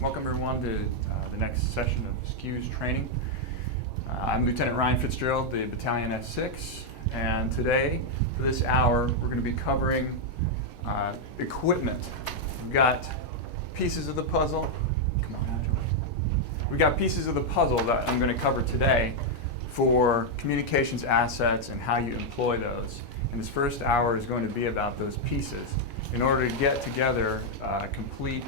Welcome everyone to the next session of SCWS training. I'm Lieutenant Ryan Fitzgerald, the Battalion F6, and today, for this hour, we're going to be covering equipment. We've got pieces of the puzzle. Come on, Angela. We've got pieces of the puzzle that I'm going to cover today for communications assets and how you employ those. And this first hour is going to be about those pieces. In order to get together a complete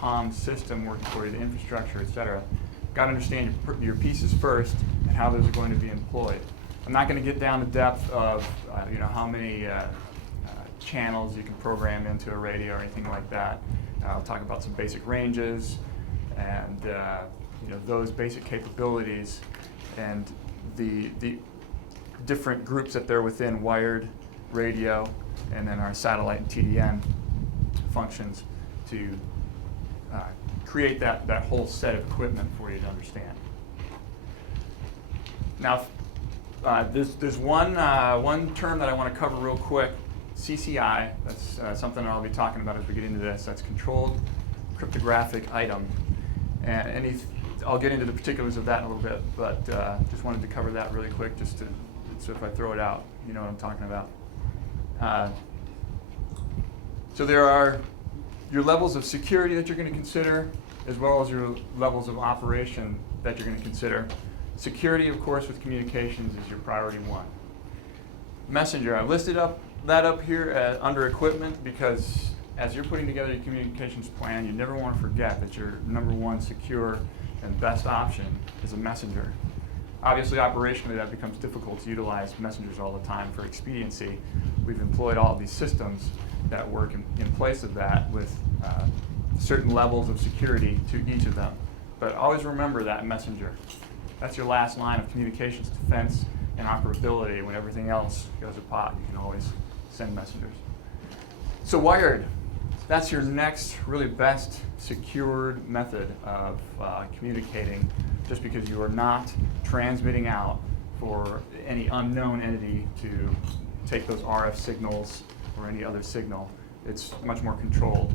COMMS system working for you, the infrastructure, et cetera, you've got to understand your pieces first and how those are going to be employed. I'm not going to get down to depth of how many channels you can program into a radio or anything like that. I'll talk about some basic ranges and those basic capabilities and the different groups that they're within: wired, radio, and then our satellite and TDN functions to create that whole set of equipment for you to understand. Now, there's one term that I want to cover real quick, CCI. That's something I'll be talking about as we get into this. That's Controlled Cryptographic Item. And I'll get into the particulars of that in a little bit, but just wanted to cover that really quick so if I throw it out, you know what I'm talking about. So there are your levels of security that you're going to consider, as well as your levels of operation that you're going to consider. Security, of course, with communications is your priority one. Messenger, I've listed that up here under equipment because as you're putting together your communications plan, you never want to forget that your number one secure and best option is a messenger. Obviously, operationally, that becomes difficult to utilize messengers all the time for expediency. We've employed all of these systems that work in place of that with certain levels of security to each of them. But always remember that messenger. That's your last line of communications defense and operability. When everything else goes apart, you can always send messengers. So wired, that's your next really best secured method of communicating, just because you are not transmitting out for any unknown entity to take those RF signals or any other signal. It's much more controlled.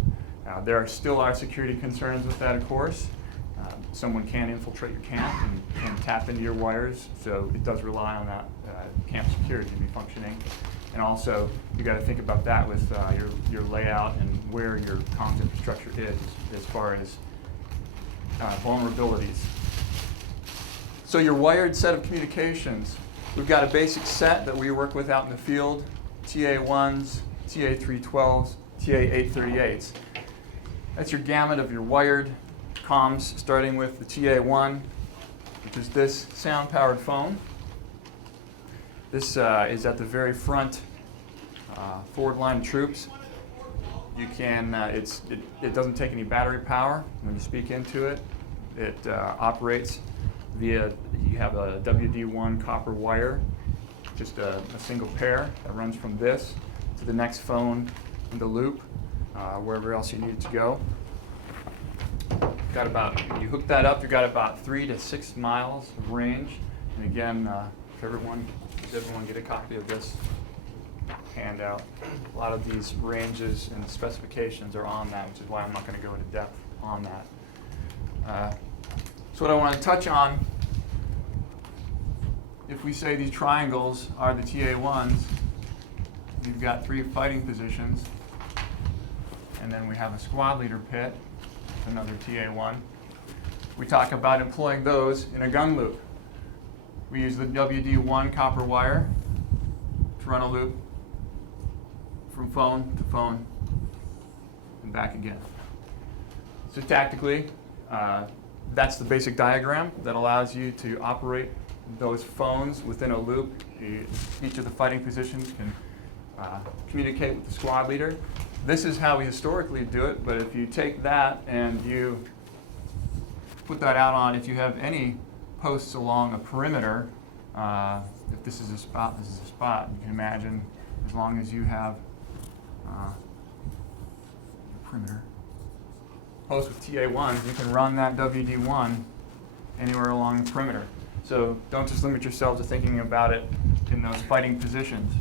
There still are security concerns with that, of course. Someone can infiltrate your camp and tap into your wires, so it does rely on that camp security to be functioning. And also, you got to think about that with your layout and where your comms infrastructure is as far as vulnerabilities. So your wired set of communications, we've got a basic set that we work with out in the field: TA1s, TA312s, TA838s. That's your gamut of your wired comms, starting with the TA1, which is this sound-powered phone. This is at the very front forward line of troops. You can, it doesn't take any battery power when you speak into it. It operates via, you have a WD1 copper wire, just a single pair that runs from this to the next phone in the loop, wherever else you need it to go. When you hook that up, you've got about 3 to 6 miles of range. And again, does everyone get a copy of this handout? A lot of these ranges and specifications are on that, which is why I'm not going to go into depth on that. So what I want to touch on, if we say these triangles are the TA1s, you've got 3 fighting positions, and then we have a squad leader pit, another TA1. We talk about employing those in a gun loop. We use the WD1 copper wire to run a loop from phone to phone and back again. So tactically, that's the basic diagram that allows you to operate those phones within a loop. Each of the fighting positions can communicate with the squad leader. This is how we historically do it, but if you take that and you put that out on, if you have any posts along a perimeter, if this is a spot, this is a spot. You can imagine, as long as you have perimeter post with TA1s, you can run that WD1 anywhere along the perimeter. So don't just limit yourself to thinking about it in those fighting positions.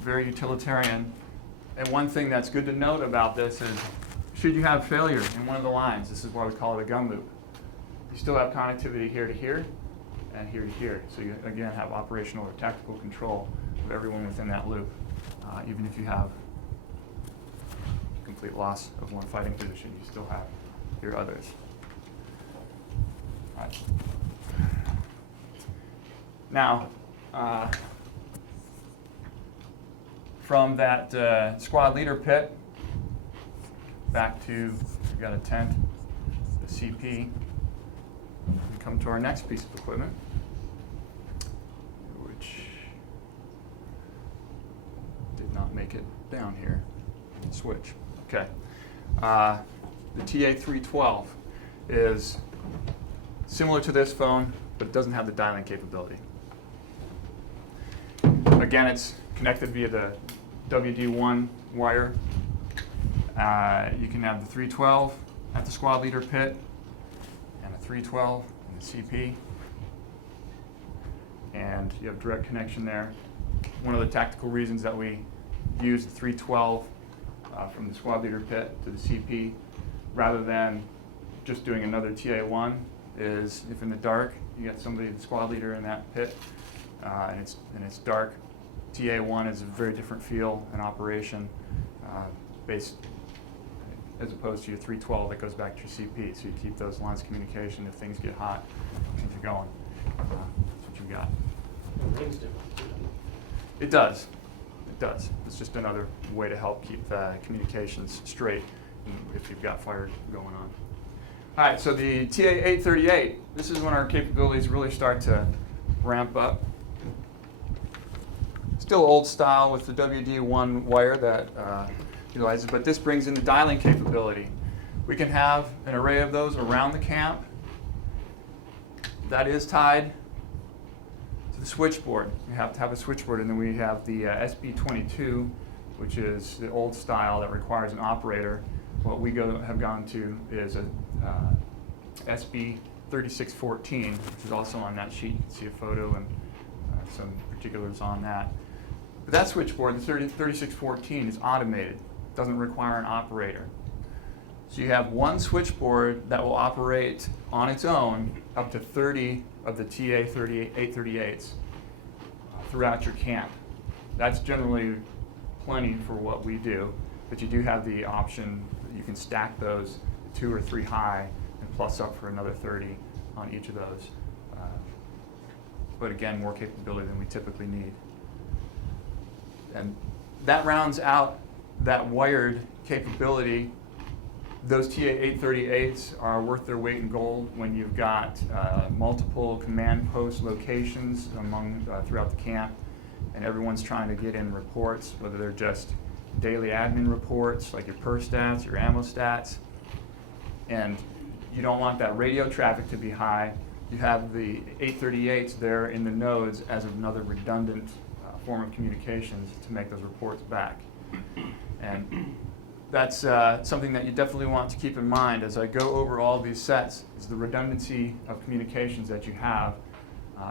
Very utilitarian. And one thing that's good to note about this is should you have failure in one of the lines, this is why we call it a gun loop. You still have connectivity here to here and here to here. So you, again, have operational or tactical control of everyone within that loop, even if you have complete loss of one fighting position, you still have your others. All right. Now, from that squad leader pit back to, we've got a tent, the CP, we come to our next piece of equipment, which did not make it down here. Switch. Okay. The TA312 is similar to this phone, but it doesn't have the dialing capability. Again, it's connected via the WD1 wire. You can have the 312 at the squad leader pit and a 312 in the CP. And you have direct connection there. One of the tactical reasons that we use the 312 from the squad leader pit to the CP rather than just doing another TA1 is if in the dark you got somebody, the squad leader in that pit, and it's dark, TA1 is a very different feel and operation based as opposed to your 312 that goes back to your CP. So you keep those lines of communication if things get hot, things are going. That's what you got. It rings different too. It does. It does. It's just another way to help keep the communications straight if you've got fire going on. All right, so the TA838, this is when our capabilities really start to ramp up. Still old style with the WD1 wire that utilizes, but this brings in the dialing capability. We can have an array of those around the camp. That is tied to the switchboard. We have to have a switchboard, and then we have the SB22, which is the old style that requires an operator. What we have gone to is a SB3614, which is also on that sheet. You can see a photo and some particulars on that. But that switchboard, the 3614, is automated. Doesn't require an operator. So you have one switchboard that will operate on its own up to 30 of the TA838s throughout your camp. That's generally plenty for what we do, but you do have the option that you can stack those 2 or 3 high and plus up for another 30 on each of those. But again, more capability than we typically need. And that rounds out that wired capability. Those TA838s are worth their weight in gold when you've got multiple command post locations throughout the camp, and everyone's trying to get in reports, whether they're just daily admin reports like your per stats, your ammo stats, and you don't want that radio traffic to be high. You have the 838s there in the nodes as another redundant form of communications to make those reports back. And that's something that you definitely want to keep in mind as I go over all these sets, is the redundancy of communications that you have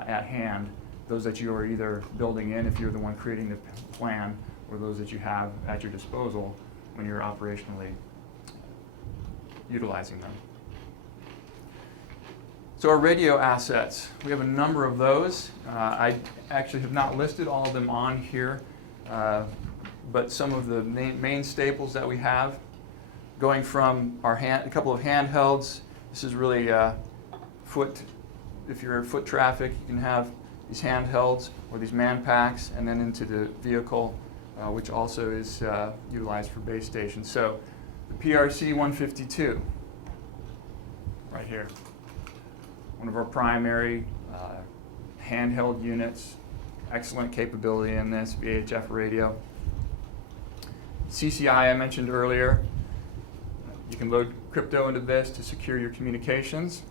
at hand, those that you are either building in if you're the one creating the plan, or those that you have at your disposal when you're operationally utilizing them. So our radio assets, we have a number of those. I actually have not listed all of them on here, but some of the main staples that we have, going from our a couple of handhelds. This is really if you're in foot traffic, you can have these handhelds or these man packs, and then into the vehicle, which also is utilized for base stations. So the PRC 152, right here. One of our primary handheld units, excellent capability in this, VHF radio. CCI I mentioned earlier. You can load crypto into this to secure your communications.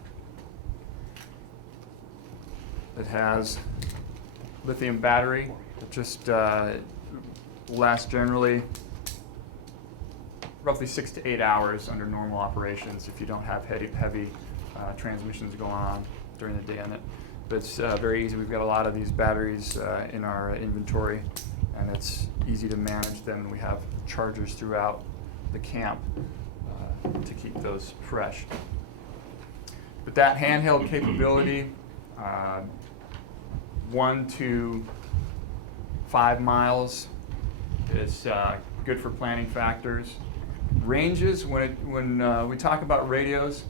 It has lithium battery. It just lasts generally roughly 6 to 8 hours under normal operations if you don't have heavy transmissions going on during the day on it. But it's very easy. We've got a lot of these batteries in our inventory, and it's easy to manage them. We have chargers throughout the camp to keep those fresh. But that handheld capability, 1 to 5 miles, is good for planning factors. Ranges, when we talk about radios,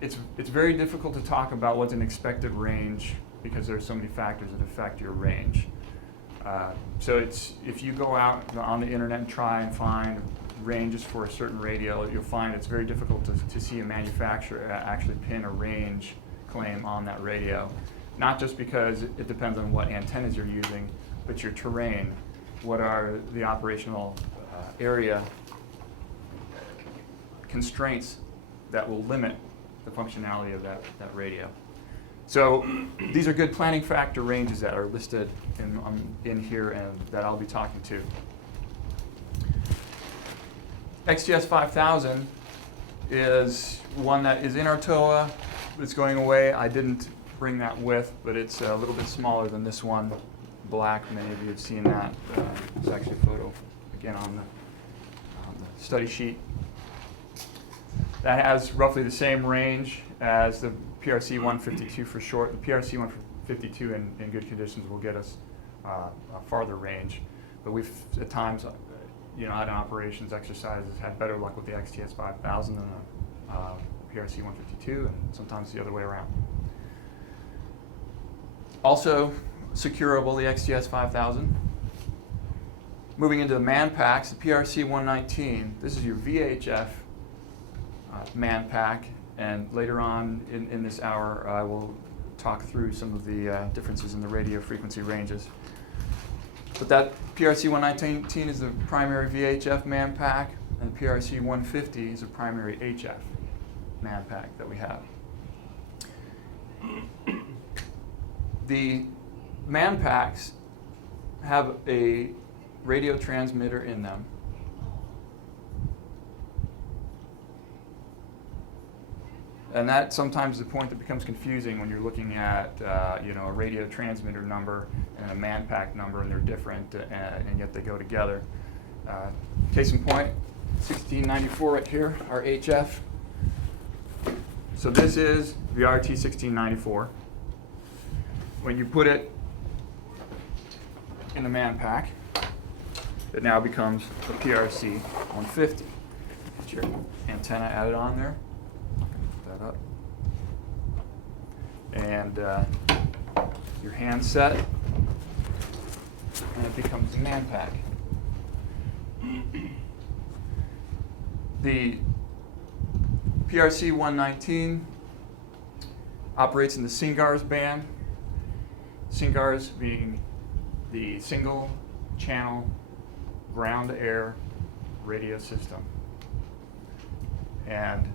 it's very difficult to talk about what's an expected range because there are so many factors that affect your range. So if you go out on the internet and try and find ranges for a certain radio, you'll find it's very difficult to see a manufacturer actually pin a range claim on that radio. Not just because it depends on what antennas you're using, but your terrain. What are the operational area constraints that will limit the functionality of that radio. So these are good planning factor ranges that are listed in here and that I'll be talking to. XTS 5000 is one that is in our TOA. It's going away. I didn't bring that with, but it's a little bit smaller than this one. Black, many of you have seen that. There's actually a photo again on the study sheet. That has roughly the same range as the PRC 152 for short. The PRC 152 in good conditions will get us a farther range, but we've at times, out in operations exercises had better luck with the XTS 5000 than the PRC 152, and sometimes the other way around. Also securable, the XTS 5000. Moving into the man packs, the PRC 119. This is your VHF man pack, and later on in this hour I will talk through some of the differences in the radio frequency ranges. But that PRC 119 is the primary VHF man pack, and the PRC 150 is a primary HF man pack that we have. The man packs have a radio transmitter in them. And that's sometimes the point that becomes confusing when you're looking at a radio transmitter number and a man pack number, and they're different, and yet they go together. Case in point, 1694 right here, our HF. So this is the RT 1694. When you put it in the man pack, it now becomes a PRC 150. Get your antenna added on there. Put that up. And your handset, and it becomes a man pack. The PRC 119 operates in the SINGARS band. SINGARS being the single channel ground-to-air radio system. And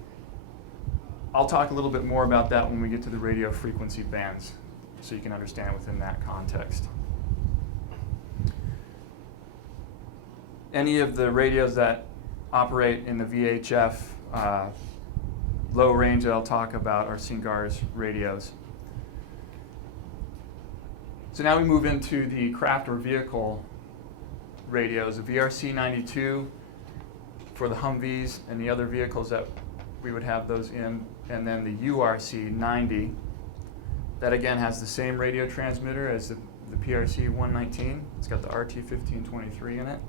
I'll talk a little bit more about that when we get to the radio frequency bands, so you can understand within that context. Any of the radios that operate in the VHF low range that I'll talk about are SINGARS radios. So now we move into the craft or vehicle radios, the VRC 92 for the Humvees and the other vehicles that we would have those in, and then the URC 90. That again has the same radio transmitter as the PRC 119. It's got the RT 1523 in it.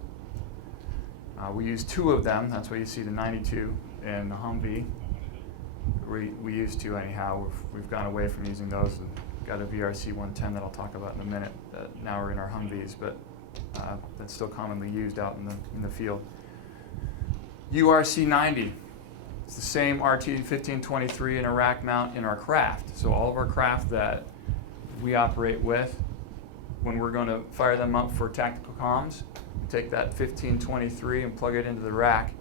We use 2 of them. That's why you see the 92 and the Humvee. We used to anyhow. We've gone away from using those and got a VRC 110 that I'll talk about in a minute that now are in our Humvees, but that's still commonly used out in the field. URC 90. It's the same RT 1523 in a rack mount in our craft. So all of our craft that we operate with, when we're going to fire them up for tactical comms, we take that 1523 and plug it into the rack.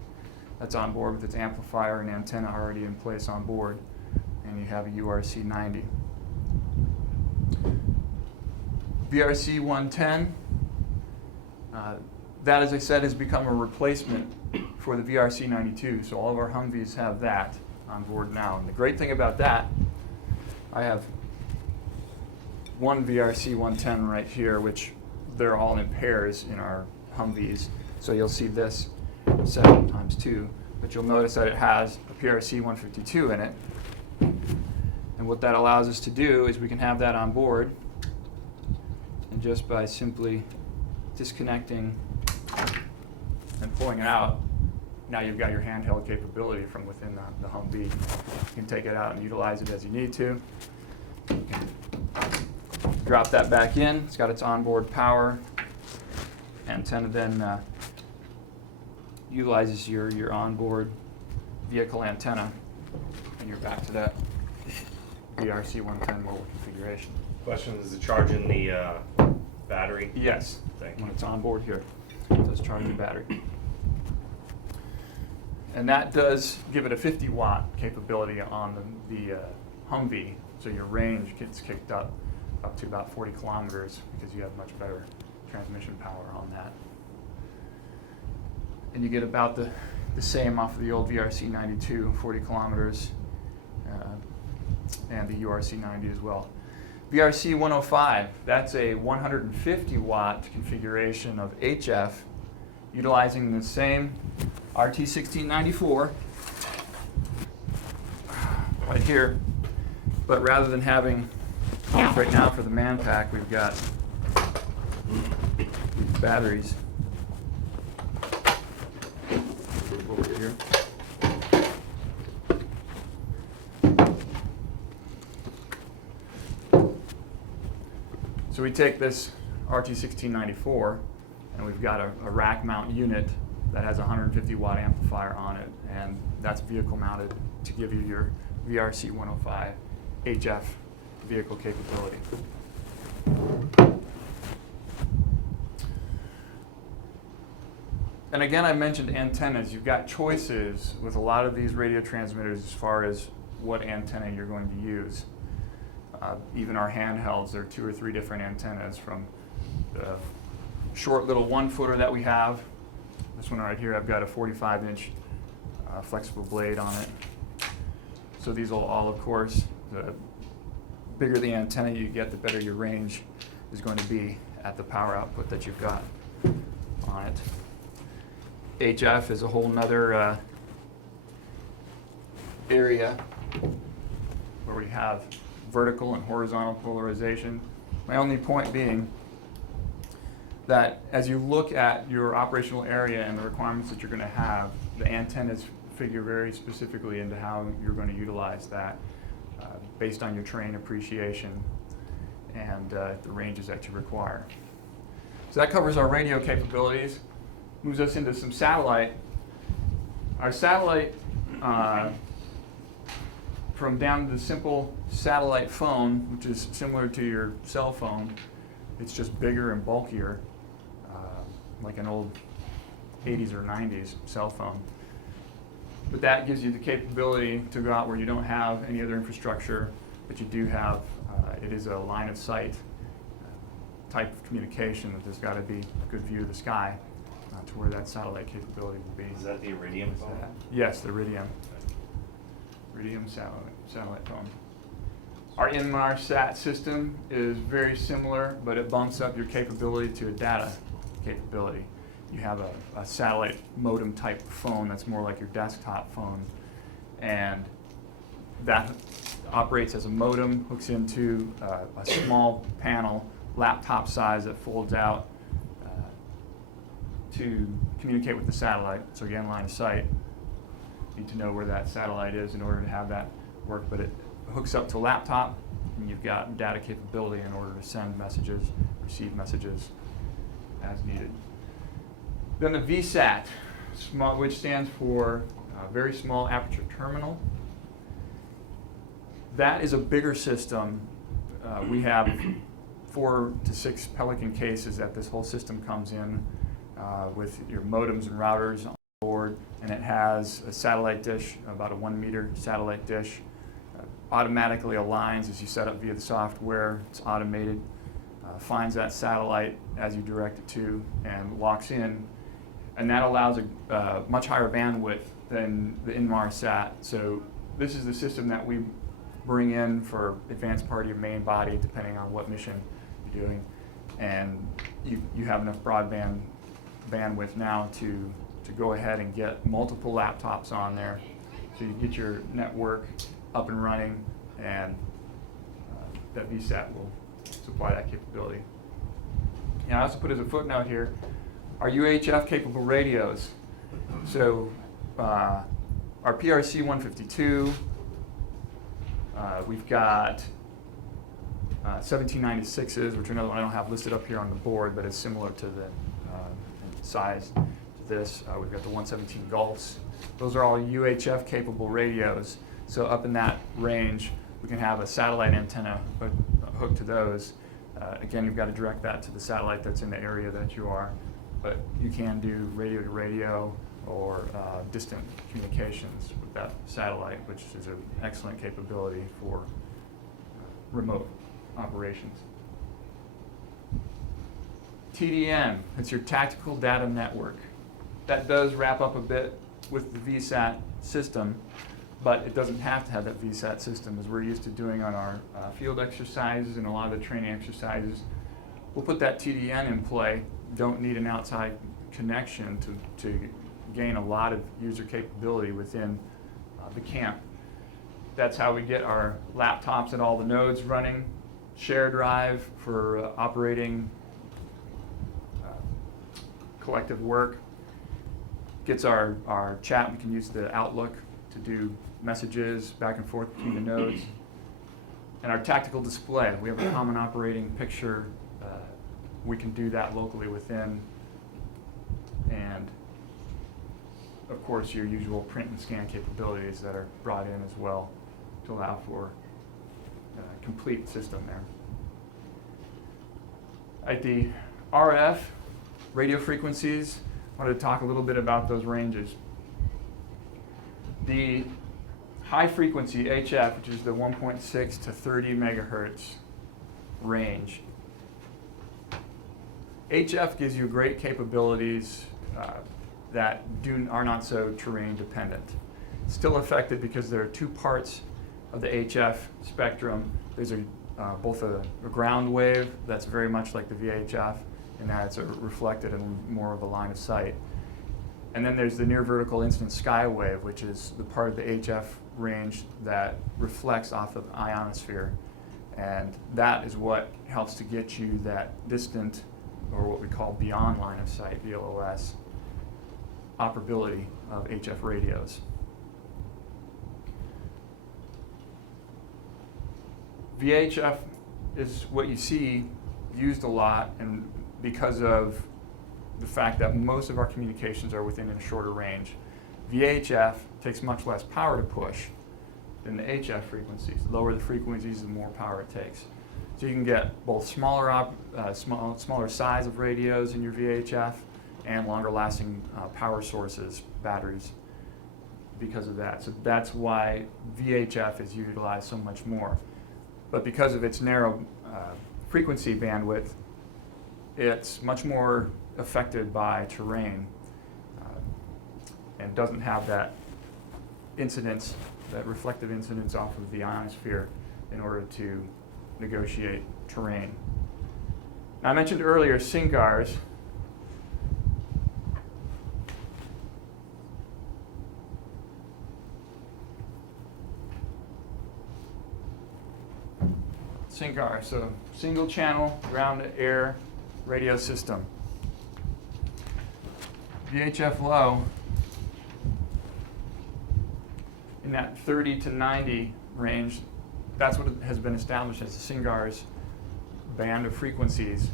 That's on board with its amplifier and antenna already in place on board, and you have a URC 90. VRC 110, that, as I said, has become a replacement for the VRC 92, so all of our Humvees have that on board now. And the great thing about that, I have one VRC 110 right here, which they're all in pairs in our Humvees. So you'll see this 7 times 2 but you'll notice that it has a PRC 152 in it. And what that allows us to do is we can have that on board, and just by simply disconnecting and pulling it out, now you've got your handheld capability from within the Humvee. You can take it out and utilize it as you need to. You can drop that back in. It's got its onboard power. Antenna then utilizes your onboard vehicle antenna, and you're back to that VRC 110 mobile configuration. Question, is it charging the battery? Yes. Thank you. When it's on board here, it does charge the battery. And that does give it a 50-watt capability on the Humvee, so your range gets kicked up to about 40 kilometers because you have much better transmission power on that. And you get about the same off of the old VRC 92, 40 kilometers, and the URC 90 as well. VRC 105, that's a 150-watt configuration of HF, utilizing the same RT1694 right here, but rather than having, right now for the man pack, we've got these batteries over here. So we take this RT1694 and we've got a rack mount unit that has a 150-watt amplifier on it, and that's vehicle mounted to give you your VRC 105 HF vehicle capability. And again, I mentioned antennas. You've got choices with a lot of these radio transmitters as far as what antenna you're going to use. Even our handhelds, there are 2 or 3 different antennas, from the short little 1-footer that we have. This one right here, I've got a 45-inch flexible blade on it. So these will all, of course, the bigger the antenna you get, the better your range is going to be at the power output that you've got on it. HF is a whole nother area where we have vertical and horizontal polarization. My only point being that as you look at your operational area and the requirements that you're going to have, the antennas figure very specifically into how you're going to utilize that based on your terrain appreciation and the ranges that you require. So that covers our radio capabilities. Moves us into some satellite. Our satellite, from down to the simple satellite phone, which is similar to your cell phone, it's just bigger and bulkier, like an old 80s or 90s cell phone. But that gives you the capability to go out where you don't have any other infrastructure, but you do have, it is a line of sight type of communication that there's got to be a good view of the sky to where that satellite capability will be. Is that the Iridium phone? Yes, the Iridium satellite phone. Our Inmarsat system is very similar, but it bumps up your capability to a data capability. You have a satellite modem type phone that's more like your desktop phone, and that operates as a modem, hooks into a small panel, laptop size, that folds out to communicate with the satellite. So again, line of sight. You need to know where that satellite is in order to have that work, but it hooks up to a laptop, and you've got data capability in order to send messages, receive messages as needed. Then the VSAT, which stands for Very Small Aperture Terminal. That is a bigger system. We have 4 to 6 Pelican cases that this whole system comes in with your modems and routers on board, and it has a satellite dish, about a 1-meter satellite dish. Automatically aligns as you set up via the software. It's automated, finds that satellite as you direct it to, and locks in. And that allows a much higher bandwidth than the Inmarsat. So this is the system that we bring in for advanced party or main body, depending on what mission you're doing. And you have enough broadband bandwidth now to to go ahead and get multiple laptops on there, so you get your network up and running, and that VSAT will supply that capability. And I also put as a footnote here, our UHF capable radios. So our PRC 152, we've got 1796s, which are another one I don't have listed up here on the board, but it's similar to the size to this. We've got the 117 Gulfs. Those are all UHF capable radios. So up in that range, we can have a satellite antenna hooked to those. Again, you've got to direct that to the satellite that's in the area that you are, but you can do radio to radio or distant communications with that satellite, which is an excellent capability for remote operations. TDN, it's your Tactical Data Network. That does wrap up a bit with the VSAT system, but it doesn't have to have that VSAT system as we're used to doing on our field exercises and a lot of the training exercises. We'll put that TDN in play. Don't need an outside connection to gain a lot of user capability within the camp. That's how we get our laptops and all the nodes running. Share drive for operating collective work. Gets our chat. We can use the Outlook to do messages back and forth between the nodes. And our tactical display. We have a common operating picture. We can do that locally within. And of course, your usual print and scan capabilities that are brought in as well to allow for a complete system there. At the RF radio frequencies, I wanted to talk a little bit about those ranges. The high frequency HF, which is the 1.6 to 30 megahertz range, HF gives you great capabilities that are not so terrain dependent. Still affected because there are two parts of the HF spectrum. There's both a ground wave that's very much like the VHF, in that it's reflected and more of a line of sight. And then there's the near vertical incident sky wave, which is the part of the HF range that reflects off of the ionosphere. And that is what helps to get you that distant, or what we call beyond line of sight, VLOS, operability of HF radios. VHF is what you see used a lot, and because of the fact that most of our communications are within a shorter range. VHF takes much less power to push than the HF frequencies. The lower the frequencies, the more power it takes. So you can get both smaller size of radios in your VHF and longer lasting power sources, batteries, because of that. So that's why VHF is utilized so much more. But because of its narrow frequency bandwidth, it's much more affected by terrain and doesn't have that incidence, that reflective incidence off of the ionosphere in order to negotiate terrain. Now, I mentioned earlier SINCARs. SINCAR, so single channel ground-to-air radio system. VHF low in that 30 to 90 range, that's what has been established as the SINCAR's band of frequencies.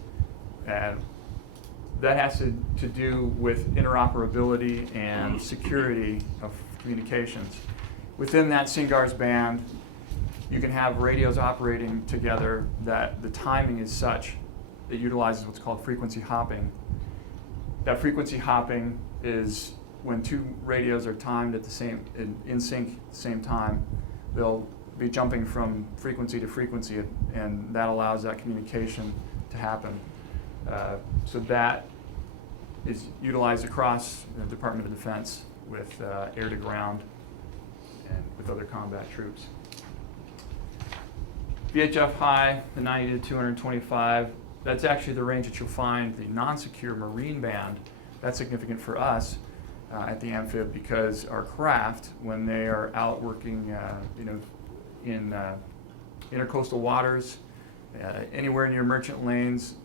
And that has to do with interoperability and security of communications. Within that SINCAR's band, you can have radios operating together that the timing is such that utilizes what's called frequency hopping. That frequency hopping is when two radios are timed at the same, in sync at the same time. They'll be jumping from frequency to frequency, and that allows that communication to happen. So that is utilized across the Department of Defense with air to ground and with other combat troops. VHF high, the 90 to 225, that's actually the range that you'll find the non-secure marine band. That's significant for us at the amphib, because our craft, when they are out working, in intercoastal waters, anywhere near merchant lanes,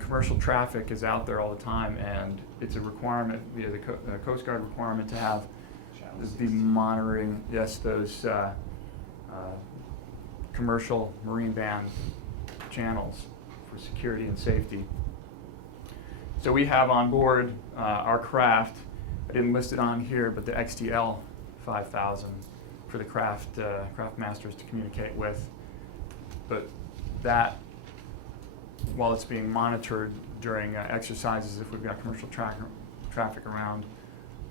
commercial traffic is out there all the time, and it's a requirement via the Coast Guard requirement to have the monitoring, yes, those commercial marine band channels for security and safety. So we have on board our craft. I didn't list it on here, but the XTL 5000 for the craft masters to communicate with. But that, while it's being monitored during exercises, if we've got commercial traffic around,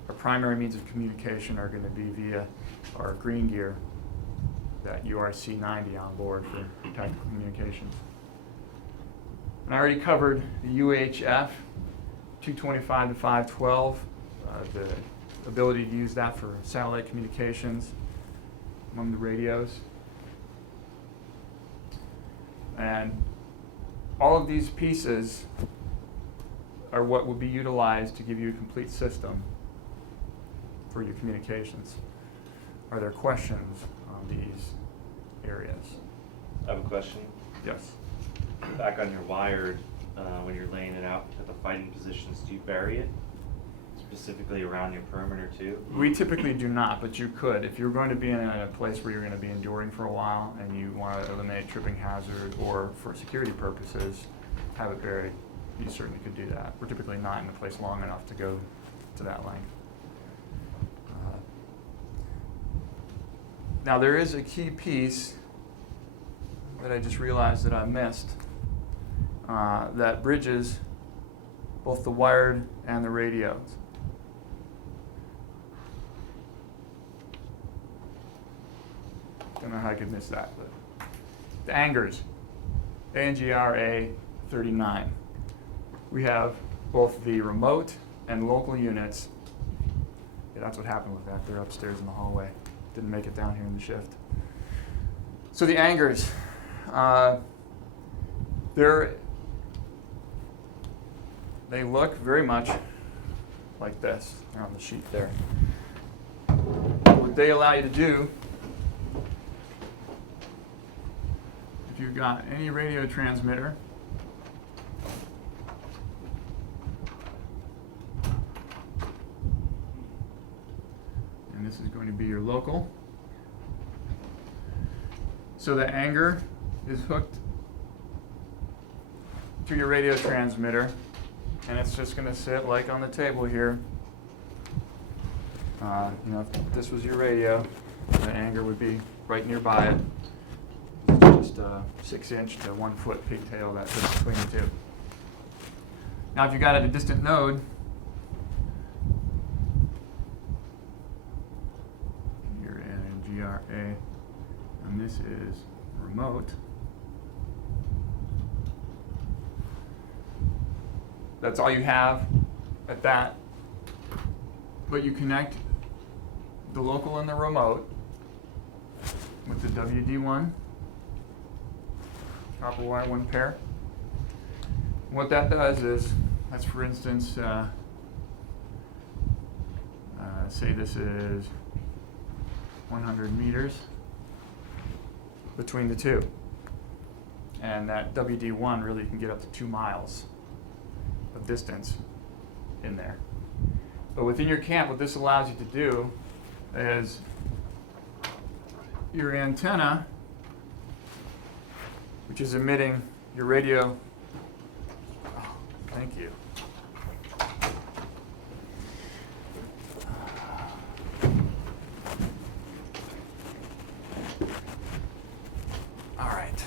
our primary means of communication are going to be via our green gear, that URC 90 on board for tactical communications. And I already covered the UHF 225 to 512, the ability to use that for satellite communications among the radios. And all of these pieces are what will be utilized to give you a complete system for your communications. Are there questions on these areas? I have a question. Yes. Back on your wired, when you're laying it out at the fighting positions, do you bury it specifically around your perimeter too? We typically do not, but you could. If you're going to be in a place where you're going to be enduring for a while and you want to eliminate tripping hazard, or for security purposes, have it buried, you certainly could do that. We're typically not in a place long enough to go to that length. Now there is a key piece that I just realized that I missed, that bridges both the wired and the radios. Don't know how I could miss that, but the Angers, ANGRA 39. We have both the remote and local units. Yeah, that's what happened with that. They're upstairs in the hallway. Didn't make it down here in the shift. So the Angers, they look very much like this. They're on the sheet there. What they allow you to do, if you've got any radio transmitter, and this is going to be your local. So the Anger is hooked to your radio transmitter, and it's just going to sit like on the table here. If this was your radio, the Anger would be right nearby it. It's just a 6-inch to 1-foot pigtail that sits between the two. Now, if you got it at a distant node, you're in GRA, and this is remote. That's all you have at that. But you connect the local and the remote with the WD1 copper wire, 1 pair. What that does is, let's for instance, say this is 100 meters between the two. And that WD1 really can get up to 2 miles of distance in there. But within your camp, what this allows you to do is your antenna, which is emitting your radio. Oh, thank you. All right.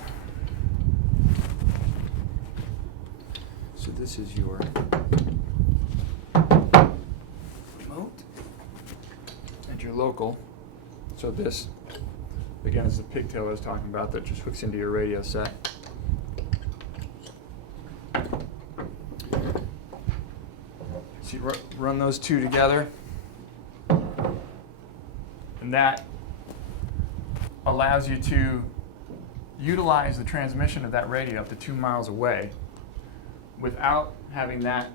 So this is your remote and your local. So this, again, is the pigtail I was talking about that just hooks into your radio set. So you run those two together, and that allows you to utilize the transmission of that radio up to 2 miles away without having that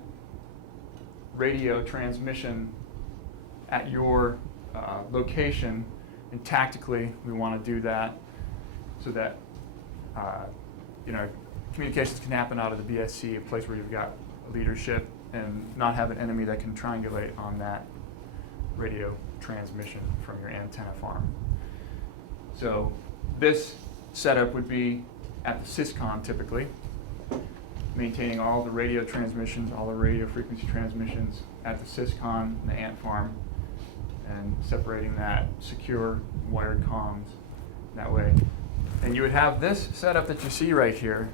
radio transmission at your location, and tactically we want to do that so that communications can happen out of the BSC, a place where you've got leadership, and not have an enemy that can triangulate on that radio transmission from your antenna farm. So this setup would be at the syscon typically, maintaining all the radio transmissions, all the radio frequency transmissions at the syscon, the ant farm, and separating that secure wired comms that way. And you would have this setup that you see right here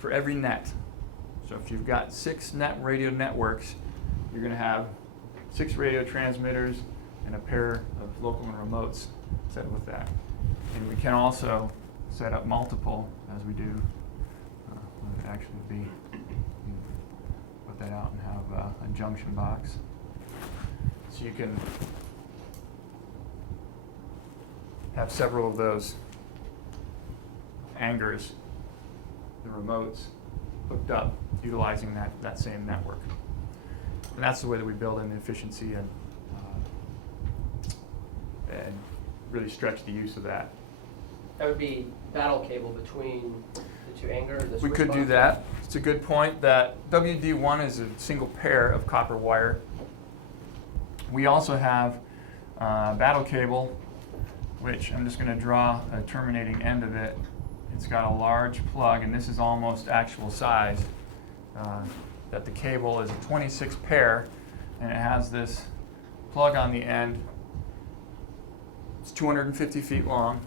for every net. So if you've got 6 radio networks, you're going to have 6 radio transmitters and a pair of local and remotes set with that. And we can also set up multiple, as we do. Would it actually be, put that out and have a junction box. So you can have several of those angers, the remotes, hooked up, utilizing that same network. And that's the way that we build in efficiency and really stretch the use of that. That would be battle cable between the 2 anger. The We switch could do box. that. It's a good point that WD1 is a single pair of copper wire. We also have battle cable, which I'm just going to draw a terminating end of it. It's got a large plug, and this is almost actual size, that the cable is a 26 pair, and it has this plug on the end. It's 250 feet long.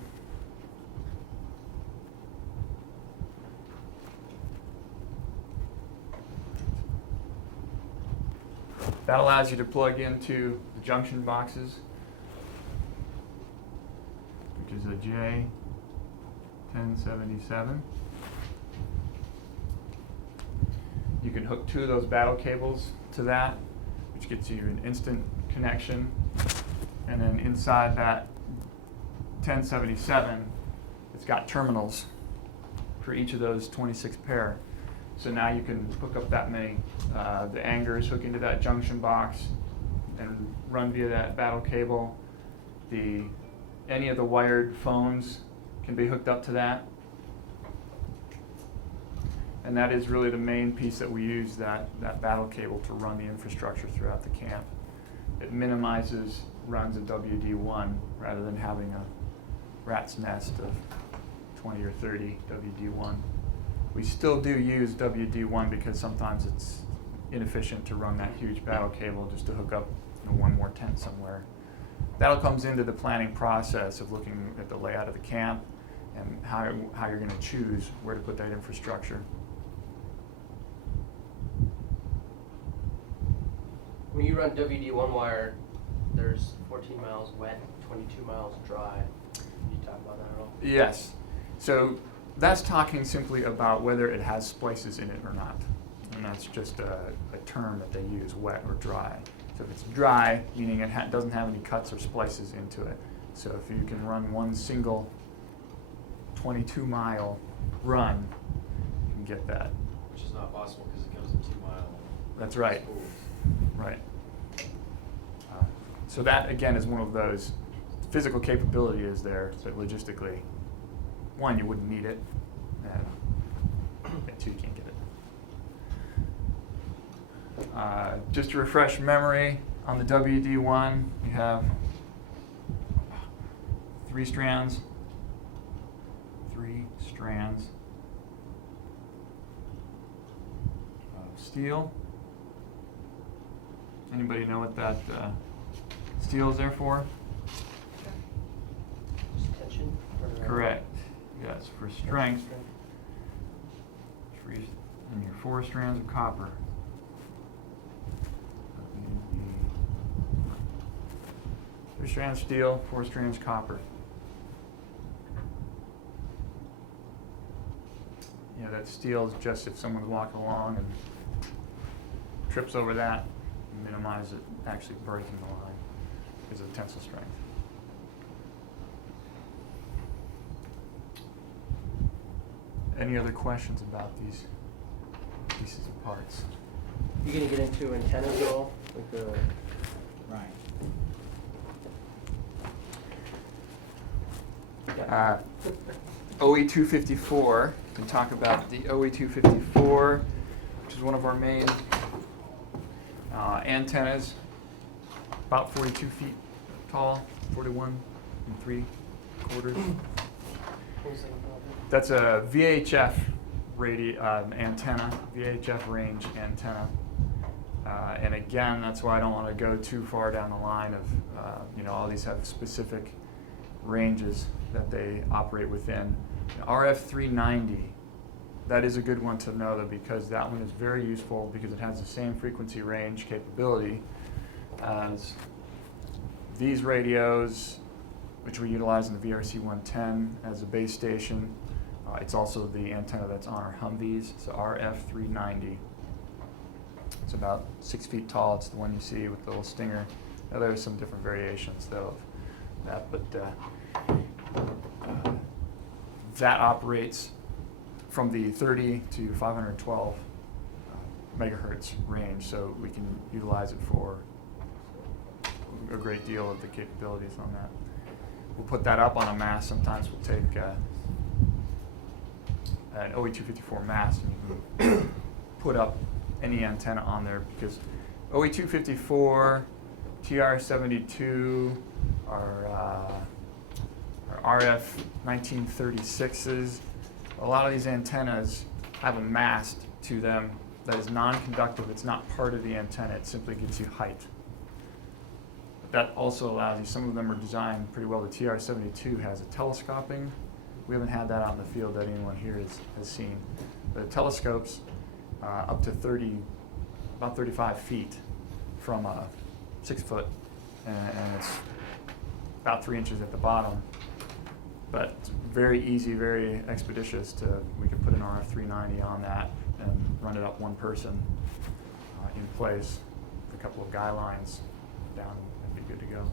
That allows you to plug into the junction boxes, which is a J1077. You can hook 2 of those battle cables to that, which gets you an instant connection. And then inside that 1077, it's got terminals for each of those 26 pair. So now you can hook up that many. The angers hook into that junction box and run via that battle cable. Any of the wired phones can be hooked up to that. And that is really the main piece that we use, that battle cable, to run the infrastructure throughout the camp. It minimizes runs of WD1 rather than having a rat's nest of 20 or 30 WD1. We still do use WD1 because sometimes it's inefficient to run that huge battle cable just to hook up one more tent somewhere. That all comes into the planning process of looking at the layout of the camp and how you're going to choose where to put that infrastructure. When you run WD1 wire, there's 14 miles wet, 22 miles dry. Can you talk about that at all? Yes. So that's talking simply about whether it has splices in it or not. And that's just a term that they use, wet or dry. So if it's dry, meaning it doesn't have any cuts or splices into it. So if you can run one single 22-mile run, you can get that. Which is not possible because it comes in 2 mile. That's right. spools. Right. So that, again, is one of those. Physical capability is there, but logistically, 1, you wouldn't need it, and 2, you can't get it. Just to refresh memory, on the WD1, you have 3 strands of steel. Anybody know what that steel is there for? Just tension? Or, Correct. Yes, for strength. And your 4 strands of copper. 3 strands steel, 4 strands copper. Yeah, that steel is just if someone's walking along and trips over that, minimize it actually breaking the line because of tensile strength. Any other questions about these pieces of parts? You gonna get into antennas at all? Like the Right. OE254, we can talk about the OE254, which is one of our main antennas, about 42 feet tall, 41 and 3/4. That's a VHF antenna, VHF range antenna. And again, that's why I don't want to go too far down the line of, all these have specific ranges that they operate within. RF390, that is a good one to know though, because that one is very useful because it has the same frequency range capability as these radios, which we utilize in the VRC-110 as a base station. It's also the antenna that's on our Humvees, so RF390. It's about 6 feet tall. It's the one you see with the little stinger. Now, there's some different variations though of that, but that operates from the 30 to 512 megahertz range, so we can utilize it for a great deal of the capabilities on that. We'll put that up on a mast. Sometimes we'll take an OE254 mast and you can put up any antenna on there, because OE254, TR72, our RF 1936s, a lot of these antennas have a mast to them that is non-conductive. It's not part of the antenna. It simply gives you height. That also allows you, some of them are designed pretty well. The TR72 has a telescoping. We haven't had that out in the field that anyone here has seen. But it telescopes up to about 35 feet from 6 foot, and it's about 3 inches at the bottom. But it's very easy, very expeditious we can put an RF390 on that and run it up one person in place, with a couple of guy lines down, and be good to go.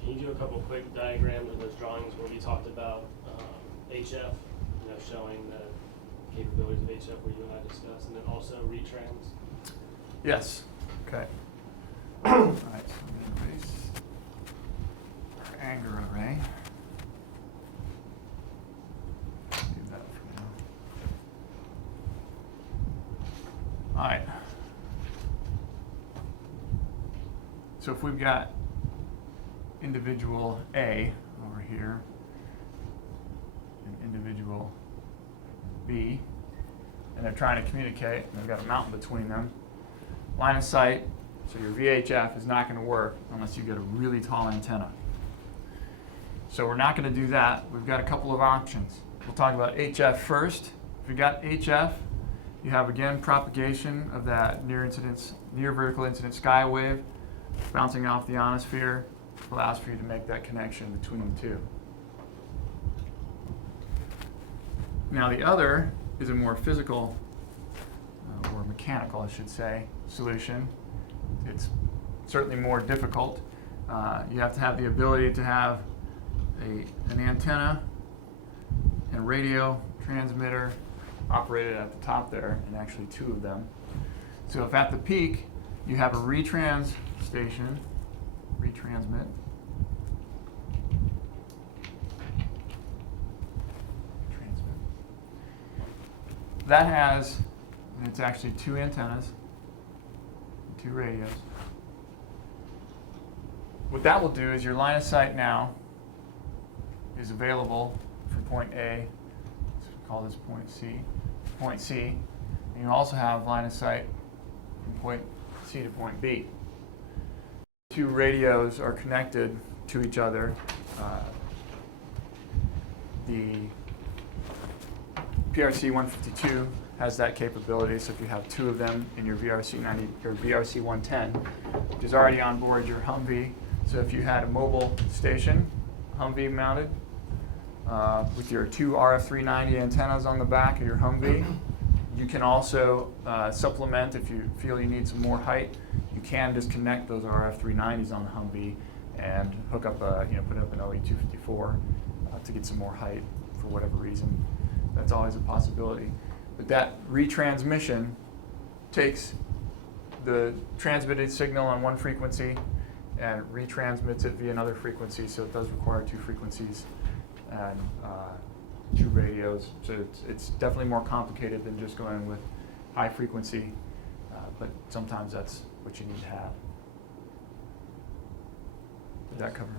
Can you do a couple quick diagrams of those drawings where you talked about HF, showing the capabilities of HF where you and I discussed, and then also retrans? Yes. Okay. All right, so I'm going to erase our anger array. Do that for now. All right. So if we've got individual A over here and individual B, and they're trying to communicate, and they've got a mountain between them, line of sight, so your VHF is not going to work unless you get a really tall antenna. So we're not going to do that. We've got a couple of options. We'll talk about HF first. If you got HF, you have again propagation of that near vertical incidence skywave bouncing off the ionosphere, allows for you to make that connection between the two. Now the other is a more physical, or mechanical, I should say, solution. It's certainly more difficult. You have to have the ability to have an antenna and radio transmitter operated at the top there, and actually two of them. So if at the peak you have a retrans station, retransmit, that has, and it's actually two antennas, two radios. What that will do is your line of sight now is available from point A, let's call this point C, and you also have line of sight from point C to point B. Two radios are connected to each other. The PRC-152 has that capability, so if you have two of them in your VRC-90 or VRC-110, which is already on board your Humvee, so if you had a mobile station, Humvee mounted, with your two RF390 antennas on the back of your Humvee, you can also supplement if you feel you need some more height. You can disconnect those RF390s on the Humvee and hook up, put up an OE254 to get some more height for whatever reason. That's always a possibility. But that retransmission takes the transmitted signal on one frequency and retransmits it via another frequency, so it does require two frequencies and two radios. So it's definitely more complicated than just going with high frequency, but sometimes that's what you need to have. Did that cover?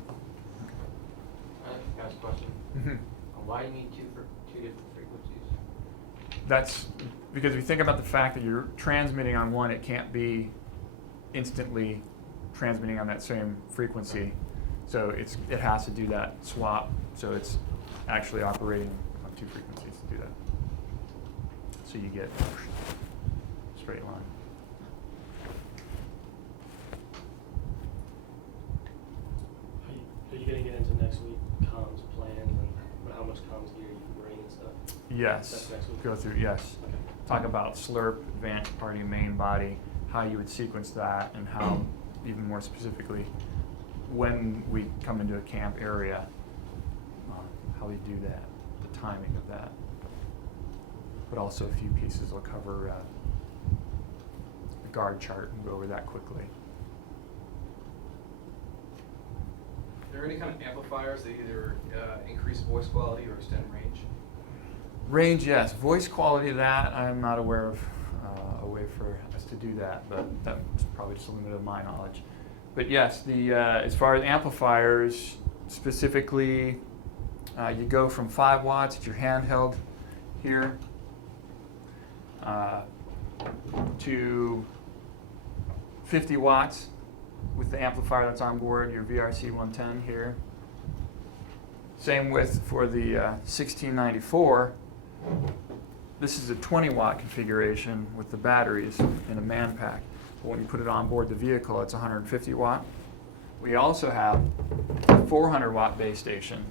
I have a question. Mhm. Why do you need two different frequencies? That's because if you think about the fact that you're transmitting on one, it can't be instantly transmitting on that same frequency. So it has to do that swap. So it's actually operating on two frequencies to do that. So you get straight line. Are you gonna get into next week comms plans and how much comms gear you can bring and stuff? Yes. That's next week? Go through, yes. Okay. Talk about slurp, advanced party, main body, how you would sequence that, and how, even more specifically, when we come into a camp area, how we do that, the timing of that. But also a few pieces will cover the guard chart and go over that quickly. Are there any kind of amplifiers that either increase voice quality or extend range? Range, yes. Voice quality of that, I'm not aware of a way for us to do that, but that's probably just a limit of my knowledge. But yes, as far as amplifiers, specifically, you go from 5 watts at your handheld here to 50 watts with the amplifier that's on board, your VRC 110 here. Same with for the 1694. This is a 20 watt configuration with the batteries in a man pack. But when you put it on board the vehicle, it's 150 watt. We also have a 400 watt base station.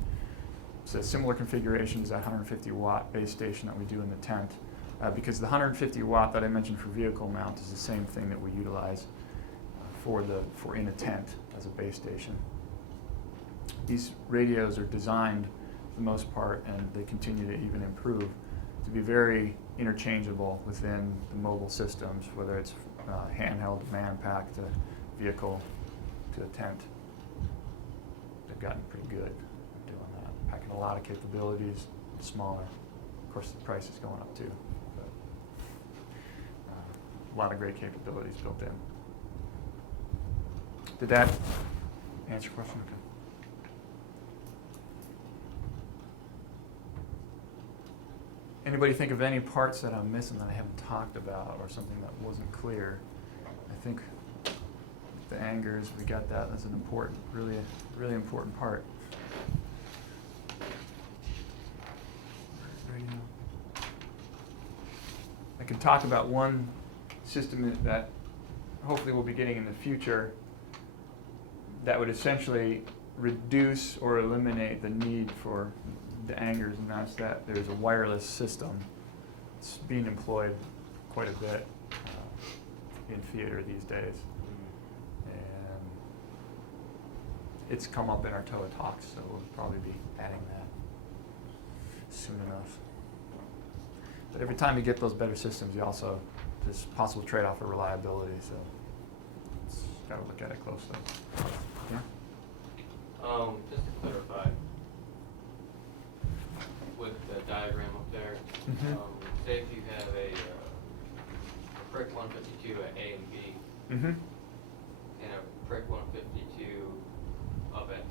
It's a similar configuration as that 150 watt base station that we do in the tent. Because the 150 watt that I mentioned for vehicle mount is the same thing that we utilize for in a tent as a base station. These radios are designed, for the most part, and they continue to even improve, to be very interchangeable within the mobile systems, whether it's handheld, man pack to vehicle to a tent. They've gotten pretty good at doing that, packing a lot of capabilities, smaller. Of course, the price is going up too. But, a lot of great capabilities built in. Did that answer your question? Okay. Anybody think of any parts that I'm missing that I haven't talked about or something that wasn't clear? I think the angers, we got that. That's an important, really important part. I can talk about one system that hopefully we'll be getting in the future that would essentially reduce or eliminate the need for the angers, and that's that there's a wireless system. It's being employed quite a bit in theater these days. And it's come up in our TOA talks, so we'll probably be adding that soon enough. But every time you get those better systems, you also, there's possible trade-off of reliability, so it's got to look at it closely. Yeah? Just to clarify, with the diagram up there, Mhm. say if you have a prick 152 at A and B, Mm-hmm. and a prick 152 up at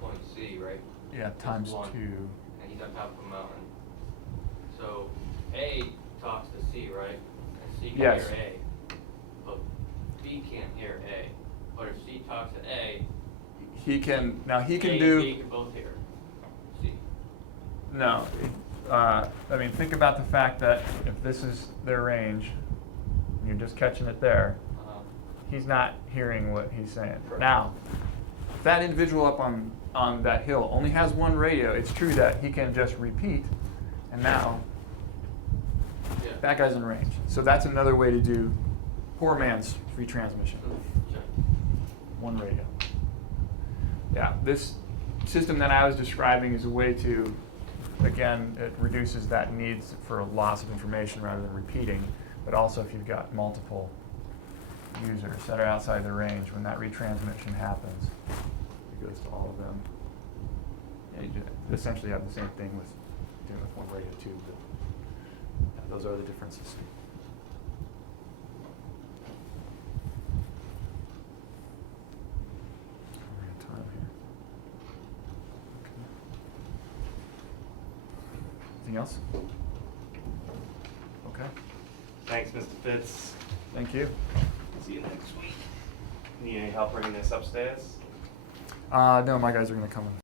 point C, right? Yeah, times one. 2. And he's on top of a mountain. So A talks to C, right? And C can Yes. hear A. But B can't hear A. But if C talks to A, He can A do. and B can both hear C. No. I mean, think about the fact that if this is their range, and you're just catching it there, he's not hearing what he's saying. Correct. Now, if that individual up on that hill only has one radio, it's true that he can just repeat, and now Yeah. that guy's in range. So that's another way to do poor man's retransmission. Sure. One radio. Yeah, this system that I was describing is a way to, again, it reduces that need for loss of information rather than repeating, but also if you've got multiple users that are outside the range, when that retransmission happens, it goes to all of them. Yeah, you essentially have the same thing with doing with one radio tube, but yeah, those are the differences. We're in time here. Okay. Anything else? Okay. Thanks, Mr. Fitz. Thank you. See you next week. Need any help bringing this upstairs? No, my guys are gonna come in.